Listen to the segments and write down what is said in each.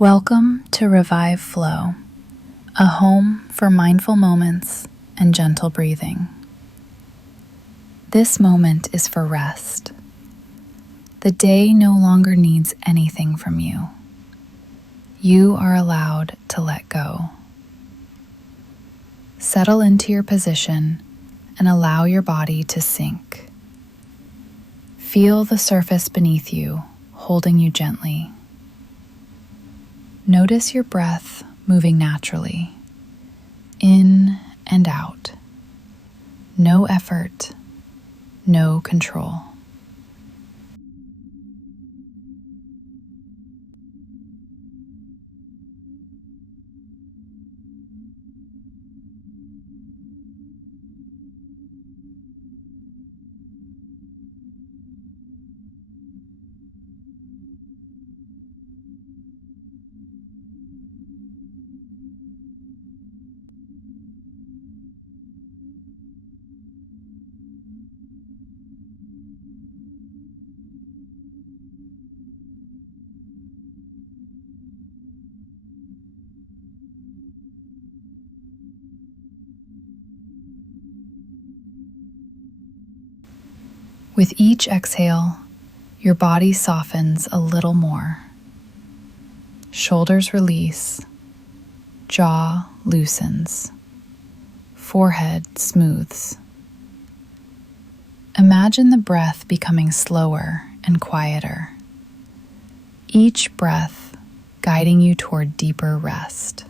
Welcome to Revive Flow, a home for mindful moments and gentle breathing. This moment is for rest. The day no longer needs anything from you. You are allowed to let go. Settle into your position and allow your body to sink. Feel the surface beneath you, holding you gently. Notice your breath moving naturally, in and out. No effort, no control. With each exhale, your body softens a little more. Shoulders release, jaw loosens, forehead smooths. Imagine the breath becoming slower and quieter, each breath guiding you toward deeper rest.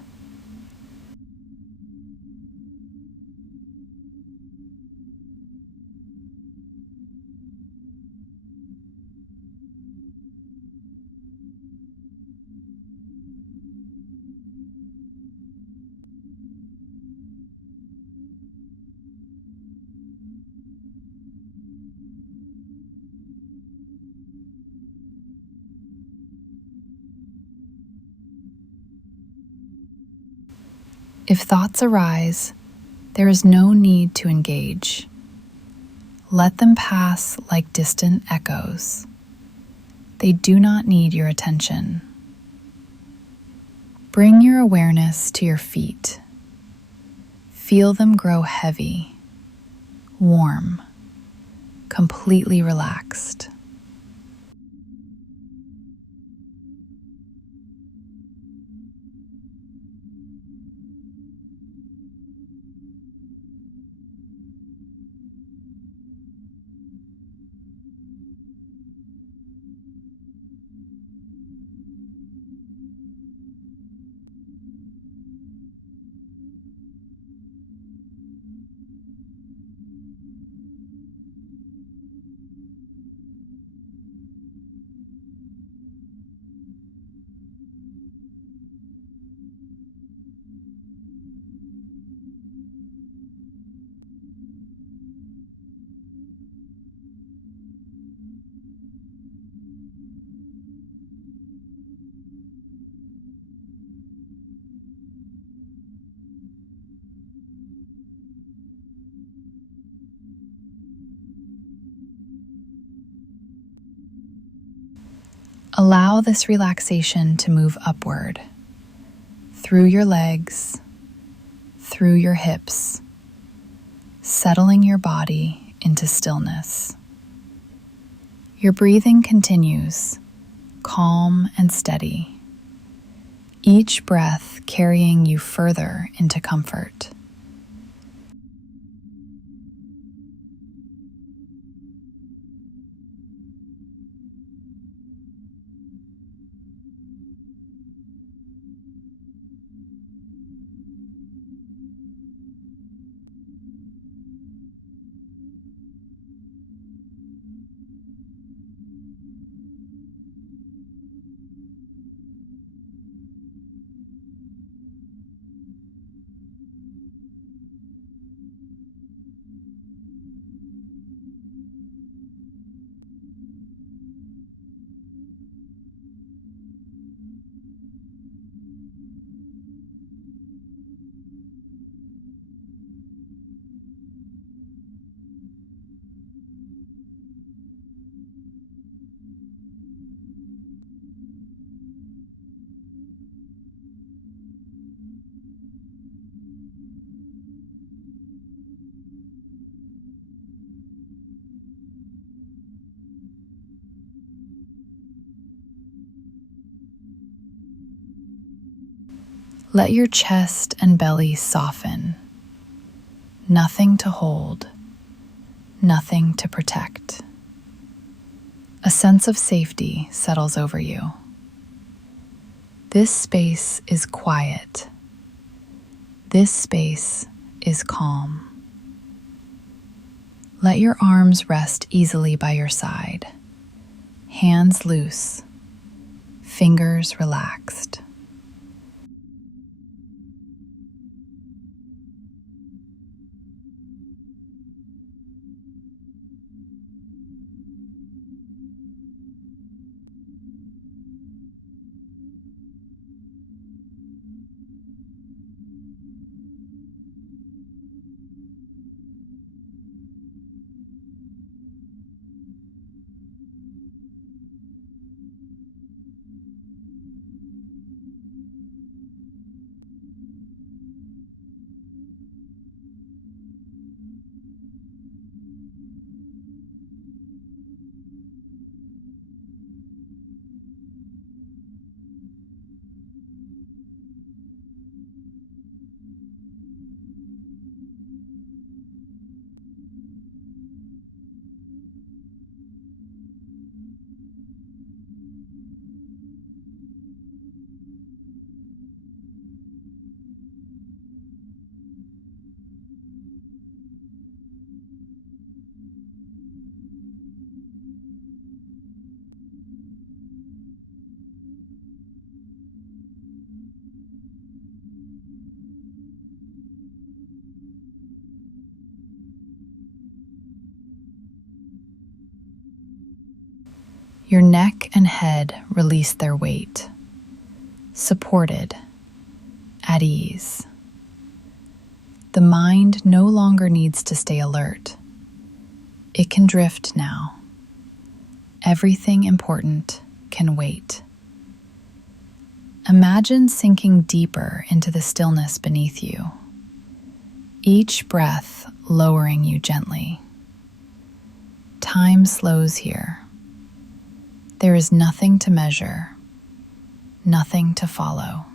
If thoughts arise, there is no need to engage. Let them pass like distant echoes. They do not need your attention. Bring your awareness to your feet. Feel them grow heavy, warm, completely relaxed. Allow this relaxation to move upward, through your legs, through your hips, settling your body into stillness. Your breathing continues, calm and steady, each breath carrying you further into comfort. Let your chest and belly soften. Nothing to hold, nothing to protect. A sense of safety settles over you. This space is quiet. This space is calm. Let your arms rest easily by your side, hands loose, fingers relaxed. Your neck and head release their weight, supported, at ease. The mind no longer needs to stay alert. It can drift now. Everything important can wait. Imagine sinking deeper into the stillness beneath you, each breath lowering you gently. Time slows here. There is nothing to measure, nothing to follow.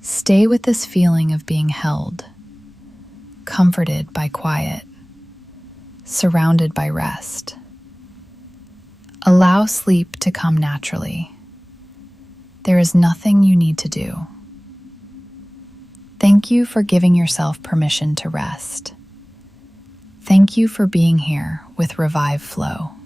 Stay with this feeling of being held, comforted by quiet, surrounded by rest. Allow sleep to come naturally. There is nothing you need to do. Thank you for giving yourself permission to rest. Thank you for being here with Revive Flow.